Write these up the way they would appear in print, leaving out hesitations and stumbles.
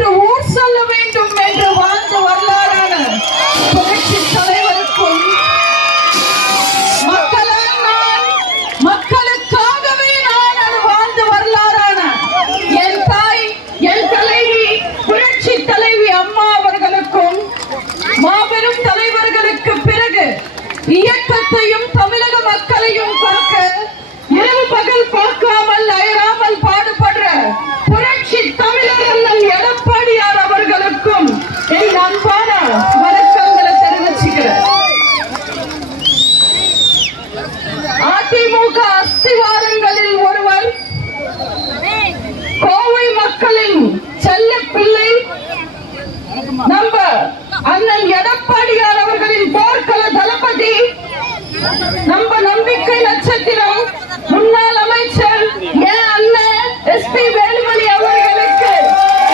என்று ஊர் சொல்ல வேண்டும் என்று வாழ்ந்த வரலாறான புரட்சி தலைவருக்கும் மக்களால் நான் மக்களுக்காகவே நான் வாழ்ந்த வரலாறான என் தாய் என் தலைவி புரட்சி தலைவி அம்மா அவர்களுக்கும் மாபெரும் தலைவர்களுக்கு பிறகு இயக்கத்தையும் தமிழக மக்களையும் காக்க இரவு பகல் பார்க்காமல் அயராமல் பாடுபடுற புரட்சி தமிழர் அண்ணன் எடப்பாடியார் அவர்களுக்கும் என் அன்பான வணக்கங்களை தெரிவிச்சுக்கிறேன். அதிமுக அஸ்திவாரங்களில் ஒருவர், கோவை மக்களின் செல்ல பிள்ளை நம்ம அண்ணன் எடப்பாடியார் அவர்களின் போர்க்கள தளபதி, நம்ம நம்பிக்கை நட்சத்திரம் முன்னாள் அமைச்சர் என் அண்ணன் எஸ்பி வேலுமணி அவர்களுக்கு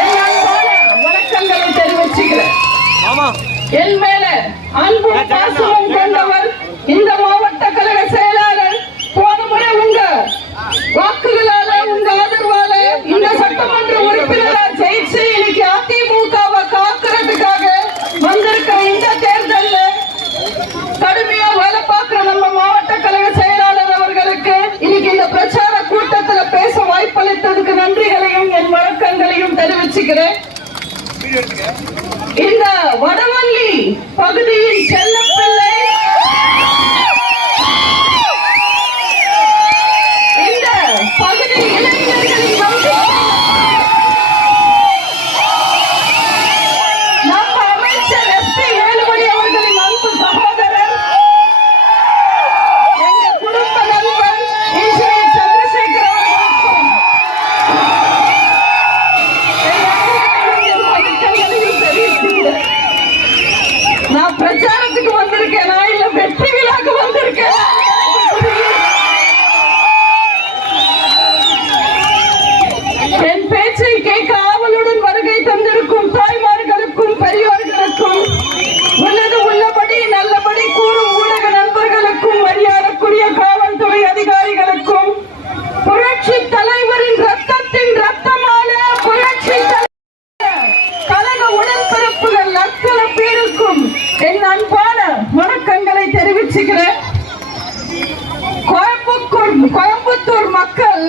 என் அன்பான வணக்கங்களை தெரிவிச்சுக்கிறேன். என் மேல அன்பும் பாசமும் கொண்டவர் இந்த மாவட்ட கழக செயலாளர். போன முறை உங்க வாக்குகளால உங்க ஆதரவால இந்த சட்டமன்ற உறுப்பினராக ஜெயிச்சு இன்னைக்கு அதிமுகவை காக்கிறதுக்காக வந்திருக்கிற இந்த தேர்தல்ல கடுமையா வேலை பார்க்கிற நம்ம மாவட்ட கழக செயலாளர் அவர்களுக்கு இன்னைக்கு இந்த பிரச்சார கூட்டத்துல பேச வாய்ப்பளித்ததுக்கு நன்றிகளையும் என் வணக்கங்களையும் தெரிவிச்சுக்கிறேன். இந்த வடவள்ளி பகுதியின் செல்ல பிள்ளை, இந்த பகுதி இளைஞர்களின் நம்ம அமைச்சர் எஸ்பி வேலுமணி அவர்களின் அன்பு சகோதரர், எங்க குடும்ப நண்பர் இன்ஜினியர் சந்திரசேகர் அவர்களுக்கும் நான் பிரச்சாரத்துக்கு வந்திருக்கேன், நான் இல்ல வெற்றி விழாக்கு வந்திருக்கேன். என் பேச்சை கேட்க ஆவலுடன் வருகை தந்திருக்கும் தாய்மார்களுக்கும் பெரியோர்களுக்கும் உள்ளது உள்ளபடி நல்லபடி கூறும் ஊடக நண்பர்களுக்கும் மரியாதைக்குரிய காவல்துறை அதிகாரிகளுக்கும் புரட்சி தலைவரின் ரத்தத்தின் ரத்தமான புரட்சி கழக உடன்பிறப்புகள் அத்தனை பேருக்கும் என் அன்பான வணக்கங்களை தெரிவிச்சுக்கிறேன். கோயம்புத்தூர் மக்கள்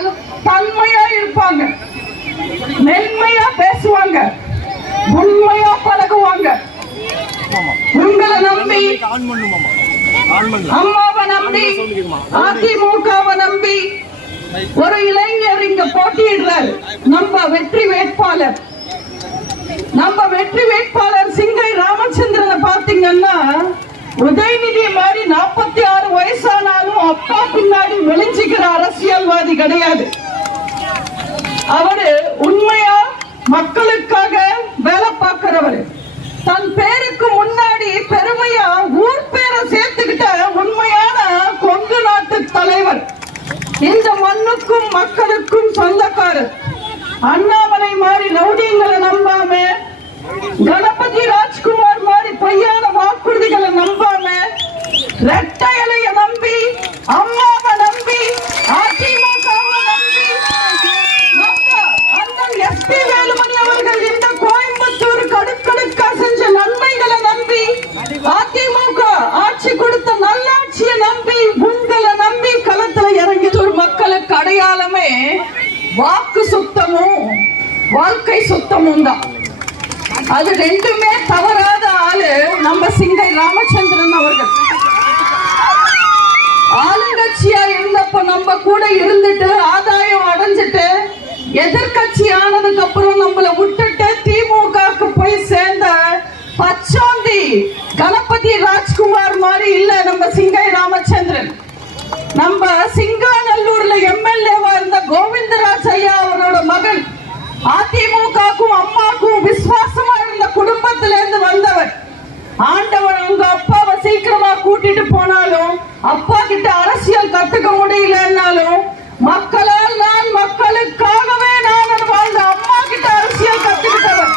தன்மையா இருப்பாங்க, மென்மையா பேசுவாங்க, உண்மையா பழகுவாங்க. உங்களை நம்பி, அம்மாவை நம்பி, அதிமுகவை நம்பி ஒரு இளைஞர் இங்க போட்டியிடுறார். நம்ம வெற்றி வேட்பாளர் சிங்கை ராமச்சந்திரனை பாத்தீங்கன்னா உதயநிதி மாதிரி 46 வயசானாலும் அப்பா பின்னாடி ஒளிஞ்சிக்கிற அரசியல்வாதி கிடையாது. அவரு உண்மையா மக்களுக்காக வேலை பார்க்கிறவர். தன் பேருக்கு முன்னாடி பெருமையா ஊர் பேரை சேர்த்துக்கிட்ட உண்மையான கொங்கு நாட்டு தலைவர். இந்த மண்ணுக்கும் மக்களுக்கும் சொந்தக்காரர். அண்ணாமலை மாதிரி ரவுடிங்களை நம்பாம, கணபதி ராஜ்குமார் மாதிரி பொய்யான வாக்குறுதிகளை நம்பாம, ரெட்டை இலையை நம்பி, அம்மாவை நம்பி, அதிமுகவை நம்பி, நம்ம அண்ணன் எஸ்பி வேலுமணி அவர்கள் இந்த கோயம்புத்தூருக்கு அடுக்கடுக்கா செஞ்ச நன்மைகளை நம்பி, அதிமுக ஆட்சி கொடுத்த நல்லாட்சியை நம்பி, உங்களை நம்பி களத்துல இறங்கி மக்களுக்கு அடையாளமே வாக்கு சுத்தமும் வாழ்க்கை சுத்தமும் தான். அது ரெண்டுமே தவறாத ஆளு நம்ம சிங்கை ராமச்சந்திரன் அவர்கள். ஆளுங்கட்சியா இருந்தப்ப நம்ம கூட இருந்துட்டு ஆதாயம் அடைஞ்சிட்டு எதிர்கட்சி ஆனதுக்கு அப்புறம் நம்மள விட்டுட்டு திமுகவுக்கு போய் சேர்ந்த பச்சோந்தி கணபதி ராஜ்குமார் மாதிரி இல்ல நம்ம சிங்கை ராமச்சந்திரன். நம்ம சிங்காநல்லூர்ல எம்எல்ஏவா இருந்த கோவிந்தராஜ் ஐயா அவரோட மகன். அதிமுகக்கும் அம்மாக்கும் விசுவாசமா இருந்த குடும்பத்தில இருந்து வந்தவர். ஆண்டவன் உங்க அப்பாவை சீக்கிரமா கூட்டிட்டு போனாலும், அப்பா கிட்ட அரசியல் கத்துக்க முடியலன்னாலும், மக்களால் நான் மக்களுக்காகவே நான் வாழ்ந்த அம்மா கிட்ட அரசியல் கத்துக்கிட்டவர்.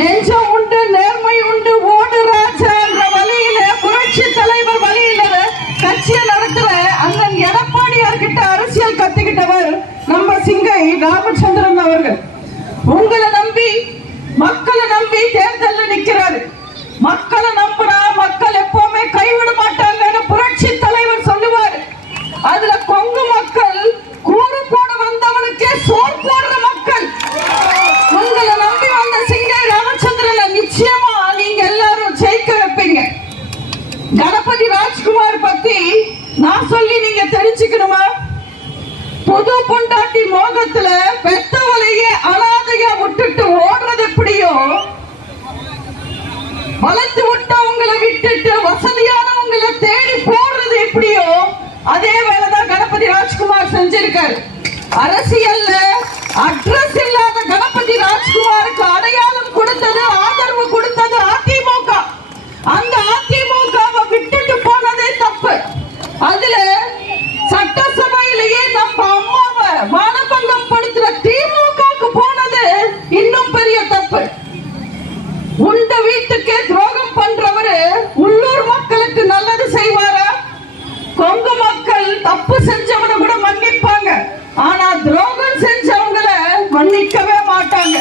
நெஞ்சம் உண்டு, நேர்மை உண்டு, ஓடு ராஜா என்ற வழியில புரட்சி தலைவர் வழியில கட்சியை நடத்துற அண்ணன் எடப்பாடியார் கிட்ட அரசியல் கத்துக்கிட்டவர் நம்ம சிங்கை ராமச்சந்திரன் அவர்கள் உங்களை நம்பி மக்களை நம்பி தேர்தல்ல நிக்கிறாரு. மக்களை நம்புறா மக்கள் எப்பவுமே கைவிட மாட்டாங்கன்னு புரட்சி தலைவர் சொல்லுவாரு. அதுல கொங்கு மக்கள் கூறு போட வந்தவனுக்கே சோறு போடுற மக்கள். உங்களை நம்பி வந்த சிங்கை ராமச்சந்திரனை நிச்சயமா நீங்க எல்லாரும் ஜெயிக்க வைப்பீங்க. கணபதி ராஜ்குமார் பத்தி நான் சொல்லி நீங்க தெரிஞ்சுக்கணுமா? புது பொண்டாட்டி மோகத்துல பெத்தவளையே அனாதையா விட்டுட்டு ஓடுறது எப்படியோ, வளர்த்து விட்டவங்களை விட்டுட்டு வசதியானவங்களை தேடி போடுறது எப்படியோ, அதே வேலைதான் கணபதி ராஜ்குமார் செஞ்சிருக்காரு. அரசியல்ல அட்ரஸ் இல்லாத கணபதி ராஜ்குமாருக்கு அடையாளம் கொடுத்தது, ஆதரவு கொடுத்தது அதிமுக. அந்த அதிமுகவை விட்டுட்டு போனதே தப்பு. அதுல சட்டசபையிலேயே நம்ம அம்மாவை மானபங்கம் படுத்துற திமுகவுக்கு போனது இன்னும் பெரிய தப்பு. உண்ட வீட்டுக்கே துரோகம் பண்றவரு உள்ளூர் மக்களுக்கு நல்லது செய்வாரா? கொங்கு மக்கள் தப்பு செஞ்சவனை கூட மன்னிப்பாங்க, ஆனா துரோகம் செஞ்சவங்களை மன்னிக்கவே மாட்டாங்க.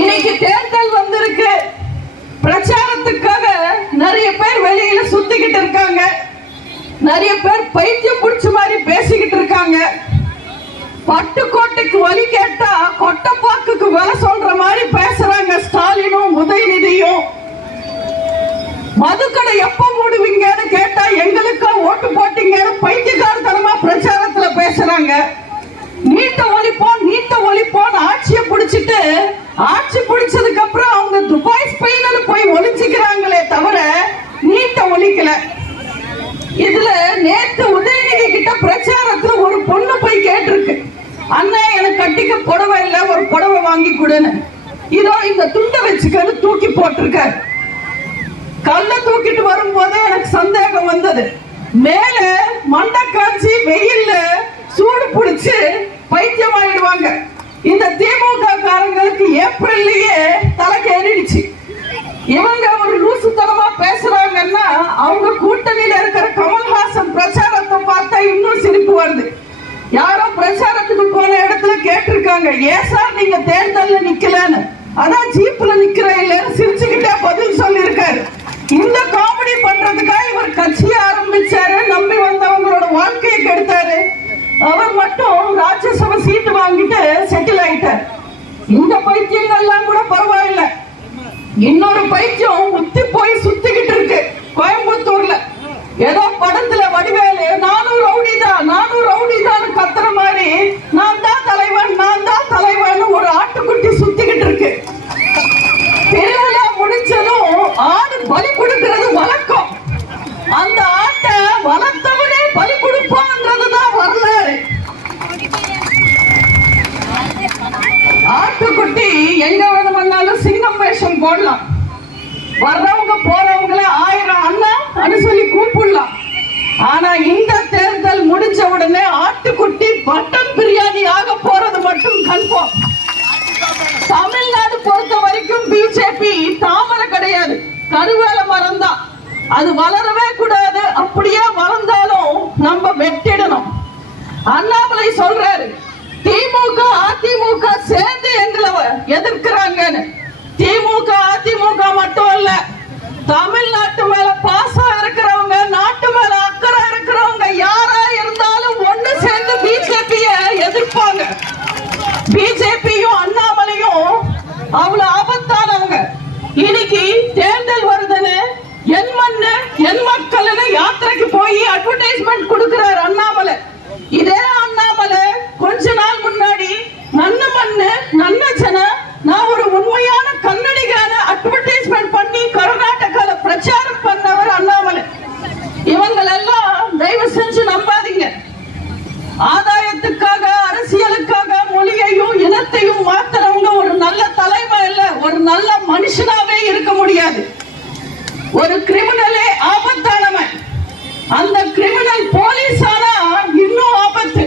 இன்னைக்கு தேர்தல் வந்திருக்கு. பிரச்சாரத்துக்காக நிறைய பேர் வெளியில சுத்திக்கிட்டு இருக்காங்க. நிறைய பேர் பைத்தியம் பிடிச்ச மாதிரி பேசிக்கிட்டு இருக்காங்க. பட்டுக்கோட்டைக்கு வழி கேட்டா கொட்டப்பாக்குக்கு விலை சொல்ற மாதிரி பேசுறாங்க ஸ்டாலினும் உதயநிதியும். மதுக்கடை எப்ப மூடுவீங்கன்னு கேட்டா எங்களுக்கா ஓட்டு போட்டீங்கன்னு பைத்தியக்காரத்தனமா பிரச்சாரத்துல பேசுறாங்க. நீட்ட ஒழிப்போம் ஆட்சியை பிடிச்சிட்டு, ஆட்சி பிடிச்சதுக்கு அப்புறம் அவங்க துபாய் ஸ்பெயின்னு போய் ஒழிச்சுக்கிறாங்களே தவிர நீட்ட ஒழிக்கல. இதுல நேத்து உதயநிதி கிட்ட பிரச்சாரத்துல ஒரு பொண்ணு போய் கேட்டிருக்கு, அண்ணா எனக்கு கட்டிக்க புடவை இல்ல, ஒரு புடவை வாங்கி கொடுன்னு. இதோ இந்த துண்டை வச்சுக்கன்னு தூக்கி போட்டிருக்காரு. கல்ல தூக்கிட்டு வரும்போது எனக்கு சந்தேகம் வந்தது. மேல மண்டை காய்ச்சி வெயில்ல சூடு பிடிச்சு பைத்தியம் ஆயிடுவாங்க. இந்த திமுக காரங்களுக்கு ஏப்ரல்லயே தலைக்கு ஏறிடுச்சு. இவங்க ஒரு லூசுத்தனமா பேசுறாங்கன்னா அவங்க கூட்டணியில இருக்கிற கமல்ஹாசன் பிரச்சாரத்தை பார்த்தா இன்னும் சிரிப்பு வருது. யாரோ பிரச்சாரத்துக்கு போன இடத்துல கேட்டிருக்காங்க, ஏன் சார் நீங்க தேர்தல்ல நிக்கலன்னு. அதான் ஜீப்ல நிக்கிற இல்லன்னு சிரிச்சுக்கிட்டே பதில் சொல்லி இருக்காரு. இந்த காமெடி பண்றதுக்காக இவர் கட்சியை ஆரம்பிச்சாரு, நம்பி வந்தவங்களோட வாழ்க்கையை கெடுத்தாரு. அவர் மட்டும் ராஜ்யசபா சீட்டு வாங்கிட்டு செட்டில் ஆயிட்டார். இந்த பைத்தியங்கள்லாம் கூட பரவாயில்ல. இன்னொரு பைத்தியம் முத்தி போய் சுத்திக்கிட்டு இருக்கு கோயம்புத்தூர்ல. ஏதோ படத்துல வடிவேலு நானும் ரவுடிதான் கத்துற மாதிரி நான் தான் தலைவன் ஒரு ஆட்டுக்குட்டி சுத்திக்கிட்டு இருக்கு. திருவிழா முடிச்சதும் ஆடு பலி கொடுக்கிறது வழக்கம். அந்த ஆட்டை வளர்த்தவனே பலி கொடுப்பான்றதுதான் வரலாறு. ஆட்டுக்குட்டி எங்க வேணும்னாலும் சிங்கம் வேஷம் போடலாம். வர்றவங்க போறவங்கள 1000 அண்ணா சொல்லி கூப்பிடலாம். ஆனா இந்த தேர்தல் முடிஞ்ச உடனே ஆட்டுக்குட்டி மட்டன் பிரியாணி ஆக போறது மட்டும் கன்ஃபார்ம். தமிழ்நாடு பொறுத்த வரைக்கும் பிஜேபி தாமரை கிடையாது, கருவேல மரம் தான். அது வளரவே கூடாது. அப்படியே வளர்ந்தாலும் நம்ம வெட்டிடணும். அண்ணாமலை சொல்றாரு, திமுக அதிமுக சேர்ந்து எங்களை எதிர்க்கிறாங்கன்னு. திமுக அதிமுக மட்டும் இல்ல, தமிழ்நாட்டு மேல பாசம் இருக்கிறவங்க, நாட்டு மேல அக்கறை இருக்கிறவங்க யாரா இருந்தாலும் ஒண்ணு சேர்ந்து பிஜேபிய எதிர்ப்பாங்க. பிஜேபியும் அண்ணாமலையும் அவ்வளவு ஆபத்தானவங்க. இன்னைக்கு தேர்தல் வருதுன்னு என் மண்ணு என் மக்கள்னு யாத்திரைக்கு போய் அட்வர்டைஸ்மெண்ட் கொடுக்கிறார் அண்ணாமலை. இதே அண்ணாமலை கொஞ்ச நாள் முன்னாடி நன்ன மண்ணு நன்ன ஜன, நான் ஒரு உண்மையான கன்னடிகான அட்வர்டைஸ்மெண்ட் பண்ணி கர்நாடகால பிரச்சாரம் பண்ணவர் அண்ணாமலை. இவங்களெல்லாம் தயவு செஞ்சு நம்பாதீங்க. ஆதாயத்துக்காக அரசியலுக்காக மொழியையும் இனத்தையும் மாத்துறவங்க ஒரு நல்ல தலைமை இல்ல, ஒரு நல்ல மனுஷனாவே இருக்க முடியாது. ஒரு கிரிமினலே ஆபத்தானவன். அந்த கிரிமினல் போலீஸ் ஆனா இன்னும் ஆபத்து.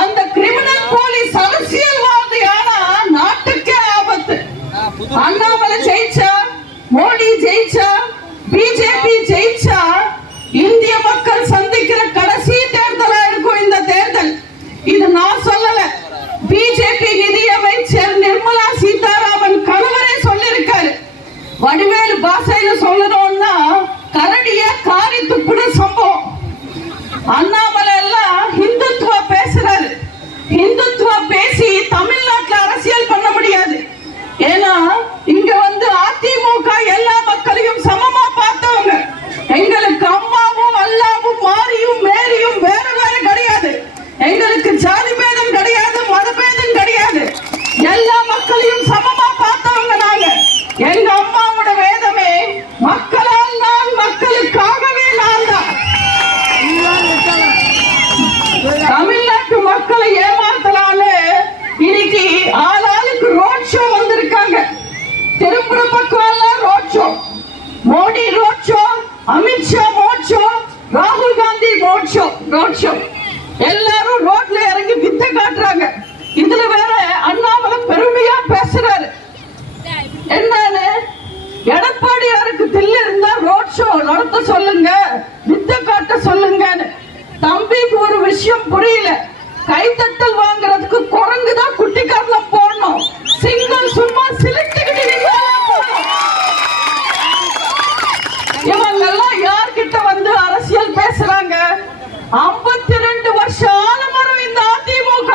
அந்த கிரிமினல் போலீஸ் அரசியல்வாதி ஆனா நாட்டுக்கே ஆபத்து. அண்ணாமலை ஜெயிச்சா, மோடி ஜெயிச்சா, பிஜேபி ஜெயிச்சா இந்திய மக்கள் சந்திக்கிற கடைசி தேர்தலா இருக்கும் இந்த தேர்தல். இது நான் பிஜேபி நிதியமைச்சர் நிர்மலா சீதாராமன் கணவரே சொல்லிருக்காரு. வடிவேலு பாஷையில சொல்லணும்னா கரடிய காரி துப்புட சம்பவம். அண்ணாமலை எல்லாம் ஹிந்துத்துவ பேசுறாரு. ஹிந்துத்துவ பேசி தமிழ்நாட்டுல அரசியல் பண்ண முடியாது. ஏன்னா இங்க அதிமுக எல்லா மக்களையும் சமமா பார்த்தவங்க. எங்களுக்கு அம்மாவும் அல்லாவும் மாரியும் மேரியும் வேற வேற கிடையாது. எங்களுக்கு ஜாதி பேதம் கிடையாது, மத பேதம் கிடையாது. எல்லா மக்களையும் சமமா பார்த்தவங்க நாங்க. எங்க அம்மாவோட வேதமே மக்களால் நான், மக்களுக்காகவே நான் தான். தமிழ்நாட்டு மக்களை ஏமாத்தலான்னு இன்னைக்கு ஆளாளுக்கு ரோட் ஷோ வந்திருக்காங்க. திரும்புற பக்கம் எல்லாம் road show. Modi road show, Amit Shah road show, ராகுல் காந்தி ரோட் ஷோ. எல்லாரும் ரோட்ல இறங்கி வித்த காட்டுறாங்க. இதுல வேற அண்ணாமலை பெருமையா பேசுறாரு. என்னன்னு, எடப்பாடியாருக்கு தில்ல இருந்தா ரோட் ஷோ நடத்த சொல்லுங்க, வித்த காட்ட சொல்லுங்கன்னு. தம்பிக்கு ஒரு விஷயம் புரியல. கைத்தட்டல் வாங்குறதுக்கு குரங்குதான் குட்டி காரணம் போடணும். சிங்கம் சும்மா சிலிட்டுக்கிட்டு இவங்கெல்லாம் யார்கிட்ட அரசியல் பேசுறாங்க? 52 வருஷ ஆலமரம் இந்த அதிமுக.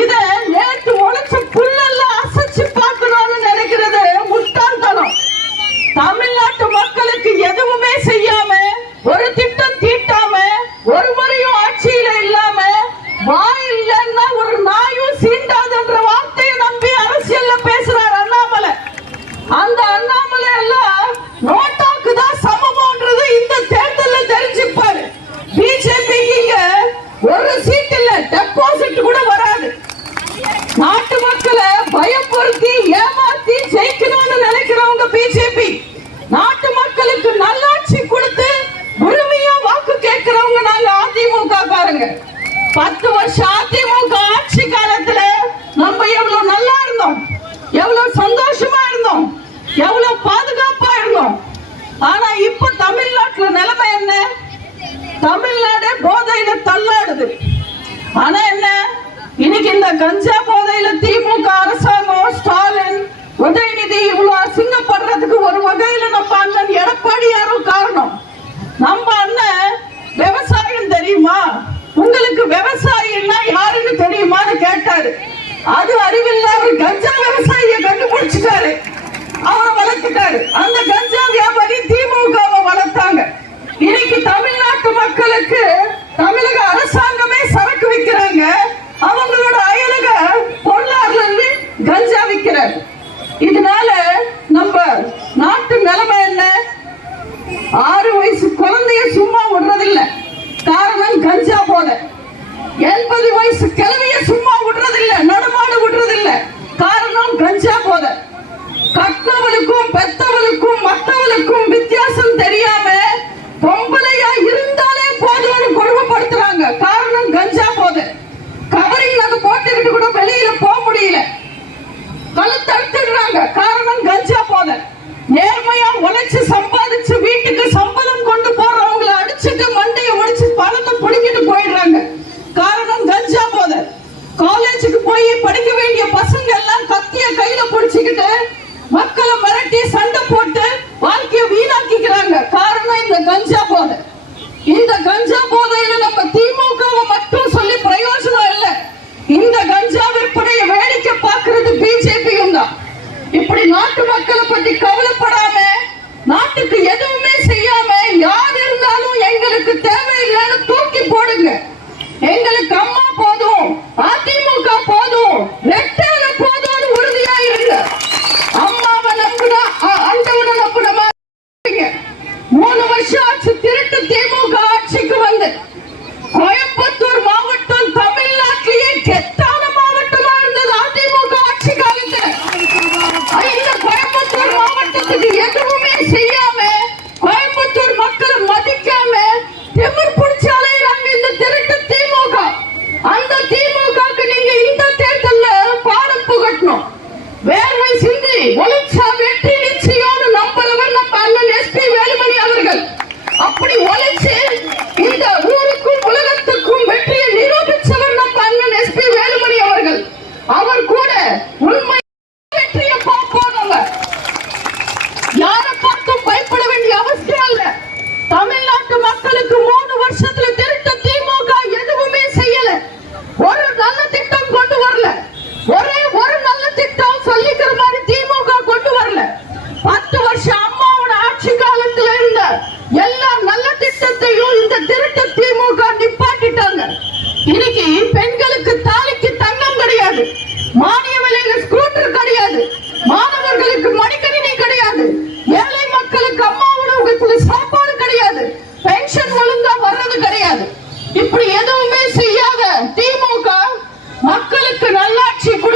இத நேற்று உழைச்ச புல்லெல்லாம் அசைச்சு பார்க்கணும்னு நினைக்கிறது முட்டாள்தனம். தமிழ்நாட்டு மக்களுக்கு எதுவுமே செய்யாம, ஒரு திட்டம் தீட்டாம, ஒரு முறையும் ஆட்சியில இல்லாம, வாயில்லைன்னா ஒரு நாயும் சீண்டாதுன்ற வார்த்தையை நம்பி அரசியல்ல பேசுறாரு அண்ணாமலை. அந்த அண்ணாமலை எல்லாம் நோட்டாக்கு தான் சமம்ன்றது இந்த தேர்தலில் தெரிஞ்சுப்பாரு. பிஜேபி இங்க ஒரு சீட் இல்ல, டெபாசிட் கூட வராது. நாட்டு மக்களை பயப்படுத்தி ஏமாத்தி ஜெயிக்கணும்னு நினைக்கிறவங்க பிஜேபி. நாட்டு மக்களுக்கு நல்லாட்சி கொடுத்து உரிமையா வாக்கு கேட்கிறவங்க நாங்க அதிமுக காரங்க. 10 வருஷம் அதிமுக ஆட்சி காலத்துல நம்ம எவ்வளவு நல்லா இருந்தோம், எவ்வளவு சந்தோஷமா இருந்தோம், எவ்வளவு பாதுகாப்பா இருந்தோம். ஆனா இப்ப தமிழ்நாட்டுல நிலைமை என்ன? தமிழ்நாடு போதையில தள்ளாடுது. ஆனா என்ன, இன்னைக்கு இந்த கஞ்சா போதையில திமுக அரசாங்கம், ஸ்டாலின், உதயநிதி இவ்வளவு அசிங்கப்படுறதுக்கு ஒரு வகையில நம்ம அண்ணன் எடப்பாடியாரும் காரணம். நம்ம அண்ணன் விவசாயம் தெரியுமா, உங்களுக்கு விவசாயின்னா யாருன்னு தெரியுமான்னு கேட்டாரு. அது அறிவில்ல அவர் கஞ்சா விவசாயியை கண்டுபிடிச்சிட்டாரு, அவரை வளர்த்துட்டாரு. அந்த கஞ்சா வியாபாரி திமுகவை வளர்த்தாங்க. இன்னைக்கு தமிழ்நாட்டு மக்களுக்கு தமிழக அரசாங்கமே சரக்கு விற்கிறாங்க. அவங்களோட அயலக பொருளாதார கஞ்சா விற்கிறார். இதனால நம்ம நாட்டு நிலைமை என்ன? 6 வயசு குழந்தைய சும்மா விடுறதில்லை, காரணம் கஞ்சா போதை. 80 வயசு கிழவிய சும்மா விடுறதில்லை, நடுமாடு விடுறதில்லை, காரணம் கஞ்சா போதை. கட்டவளுக்கும் பெத்தவளுக்கும் மற்றவளுக்கும் வித்தியாசம் தெரியாம பொம்பளையா இருந்தாலே போதும்னு கொடுமைப்படுத்துறாங்க, காரணம் கஞ்சா போதை. கவரிங் நகை போட்டுக்கிட்டு கூட வெளியில போக முடியல, கழுத்தடுத்துடுறாங்க, காரணம் கஞ்சா போதை. நேர்மையா உழைச்சு சம்பாதிச்சு வீட்டுக்கு சம்பளம் கொண்டு போறவங்களை அடிச்சுட்டு மண்டையை உடைச்சு பணத்தை புடிங்கிட்டு போயிடுறாங்க, காரணம் கஞ்சா போதை. காலேஜுக்கு போய் படிக்க வேண்டிய பசங்க எல்லாம் கத்திய கையில புடிச்சுக்கிட்டு மக்களை மிரட்டி சண்டை போட்டு வாழ்க்கையை வீணாக்கிக்கிறாங்க, காரணம் இந்த கஞ்சா போதை. இந்த கஞ்சா போதையில நம்ம திமுகவை மட்டும் சொல்லி பிரயோஜனம் இல்லை. இந்த கஞ்சா விற்பனையை வேடிக்கை பார்க்கிறது பிஜேபியும் தான். இப்படி நாட்டு மக்களை பத்தி கவலைப்படாம, நாட்டுக்கு எதுவுமே செய்யாம, யார் இருந்தாலும் எங்களுக்கு தேவையில்லைன்னு தூக்கி போடுங்க. எங்களுக்கு அம்மா போதும், அதிமுக போதும், ரெட்டால போதும்னு உறுதியா இருங்க. அம்மாவை நம்புனா அண்டவனை நம்புன 3 வருஷம் ஆச்சு திருட்டு திமுக ஆட்சிக்கு வந்து. கோயம்புத்தூர் மாவட்டம் தமிழ்நாட்டிலேயே கெத்தான மாவட்டமா இருந்தது அதிமுக ஆட்சி காலத்தில். இந்த கோயம்புத்தூர் மாவட்டத்துக்கு எதுவுமே செய்யாம, கோயம்புத்தூர் மக்களை மதிக்காம திமிர் பிடிச்சு அலையிறாங்க இந்த திருட்டு திமுக. அந்த திமுகக்கு நீங்க இந்த தேர்தல்ல பாடம் புகட்டணும். வேர்வை சிந்தி ஒளிச்சா வெற்றி நிச்சயம்னு நம்புறவர் நம்ம அண்ணன் எஸ்பி வேலுமணி அவர்கள். அப்படி ஒளிச்சு இந்த ஊருக்கும் உலகத்துக்கும் வெற்றியை நிரூபிச்சவர் நம்ம அண்ணன் எஸ்பி வேலுமணி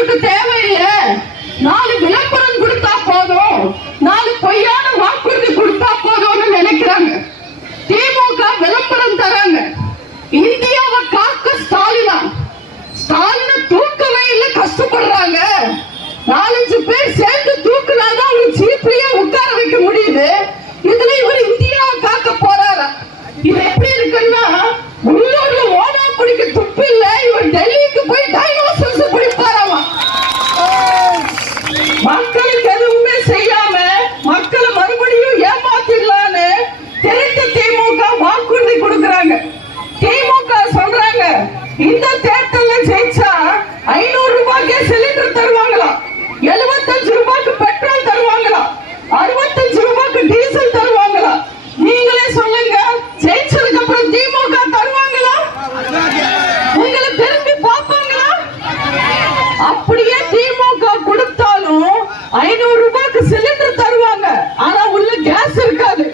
நமக்கு தேவையில்லை, 4 விளம்பரம் கொடுத்தா போதும், 4 பொய்யான வாக்குறுதி கொடுத்தா போதும்னு நினைக்கிறாங்க. திமுக விளம்பரம் தராங்க. இந்தியாவை காக்க ஸ்டாலினா, ஸ்டாலினை தூக்கவே இல்லை, கஷ்டப்படுறாங்க. 4-5 பேர் சேர்ந்து தூக்குனாதான் அவங்க சீப்லயே உட்கார வைக்க முடியுது. இதுல இவர் இந்தியாவை காக்க போறாரா? இது எப்படி இருக்குன்னா, உள்ளூர்ல ஓனா பிடிக்க துப்பு இல்ல, இவர் டெல்லிக்கு போய் டைனோசர்ஸ் பிடிப்பாராமா. மக்களுக்கு எதுவுமே செய்யாம மக்களை மறுபடியும் ஏமாத்திடலான்னு திருட்டு திமுக வாக்குறுதி கொடுக்கறாங்க. திமுக சொல்றாங்க, இந்த தேர்தல்ல ஜெயிச்சா 500 ரூபாய்க்கு சிலிண்டர் தருவாங்களா, 75 ரூபாய்க்கு பெட்ரோல் தருவாங்களா, 65 ரூபாய்க்கு டீசல் தருவாங்களா? நீங்களே சொல்லுங்க, ஜெயிச்சதுக்கு அப்புறம் திமுக தருவாங்களா? உங்களை திரும்பி பார்ப்பாங்களா? அப்படியே திமுக கொடுத்தாலும் 500 ரூபாய்க்கு சிலிண்டர் தருவாங்க, ஆனா உள்ள கேஸ் இருக்காது.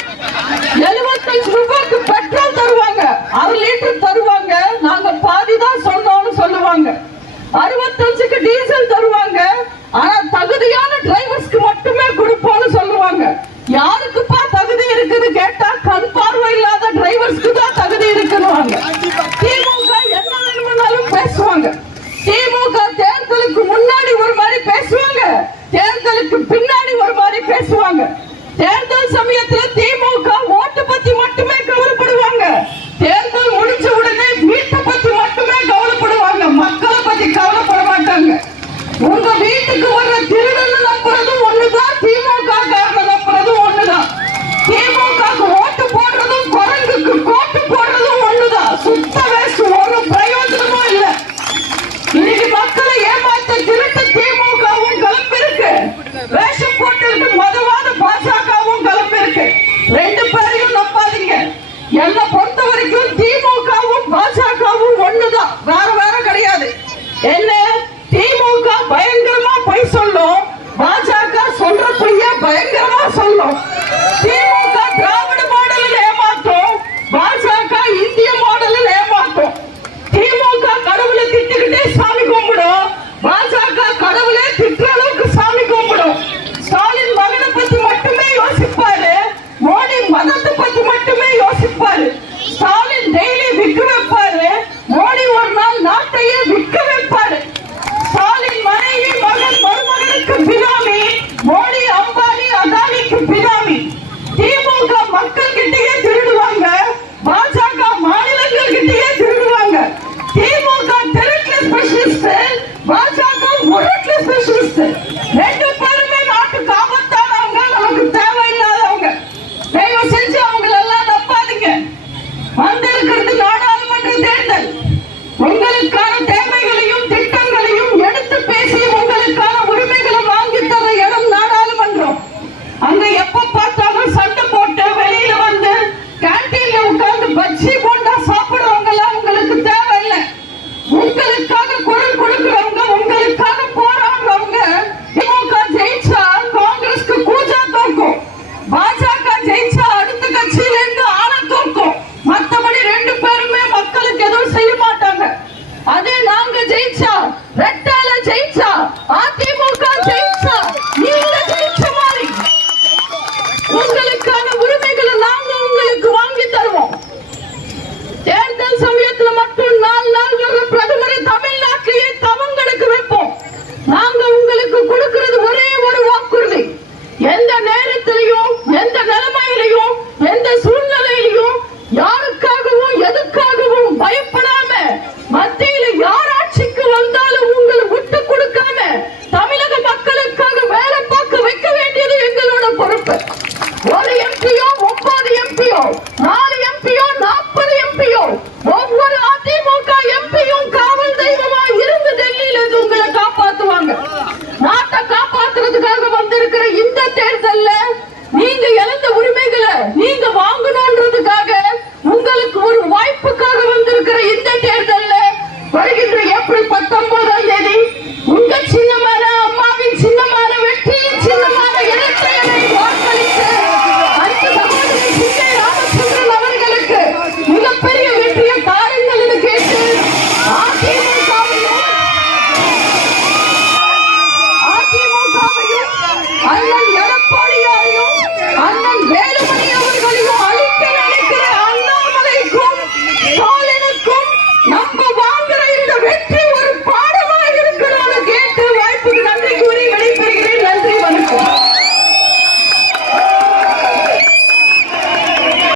75 ரூபாய்க்கு பெட்ரோல் தருவாங்க, 1/2 லிட்டர் தருவாங்க, நாங்க பாதிதான் சொன்னோம்னு சொல்லுவாங்க. 65க்கு டீசல் தருவாங்க, ஆனா தகுதியான டிரைவர்ஸ்க்கு மட்டுமே கொடுப்போம்னு சொல்லுவாங்க. யாருக்குப்பா தகுதி இருக்குன்னு கேட்டா, கண் பார்வை இல்லாத டிரைவர்ஸ்க்கு தான் தகுதி இருக்குன்னு. திமுக என்ன வேணும்னாலும் பேசுவாங்க. திமுக தேர்தலுக்கு முன்னாடி ஒரு மாதிரி பேசுவாங்க, தேர்தலுக்கு பின்னாடி ஒரு மாதிரி பேசுவாங்க. தேர்தல் சமயத்துல திமுக ஓட்டு பத்தி மட்டுமே கவலைப்படுவாங்க, தேர்தல் முடிச்ச உடனே வீட்டை பத்தி மட்டுமே கவலைப்படுவாங்க, மக்களை பத்தி கவலைப்பட மாட்டாங்க. உங்க வீட்டுக்கு வர்ற திருடன்னு நம்புறதும் ஒண்ணுதான், திமுக காரணம் நம்புறதும் ஒண்ணுதான். திமுக ஓட்டு போடுறதும் குரங்குக்கு கோட்டு போடுறதும் ஒண்ணுதான். சுத்த வேஸ்ட், ஒரு பிரயோஜனமும் இல்ல. இன்னைக்கு மக்களை ஏமாத்த திருட்டு திமுகவும் கிளம்பிருக்கு, வேஷம் போட்டிருக்கு மதவாத பாஜகவும் கிளம்பிருக்கு. 2 பேரையும் நம்பாதீங்க. என்ன பொறுத்த வரைக்கும் திமுகவும் பாஜகவும் ஒண்ணுதான், வேற வேற கிடையாது. என்ன, திமுக பயங்கரமா பொய் சொல்லும், பாஜக சொல்ற பொய்ய பயங்கரமா சொல்லும்.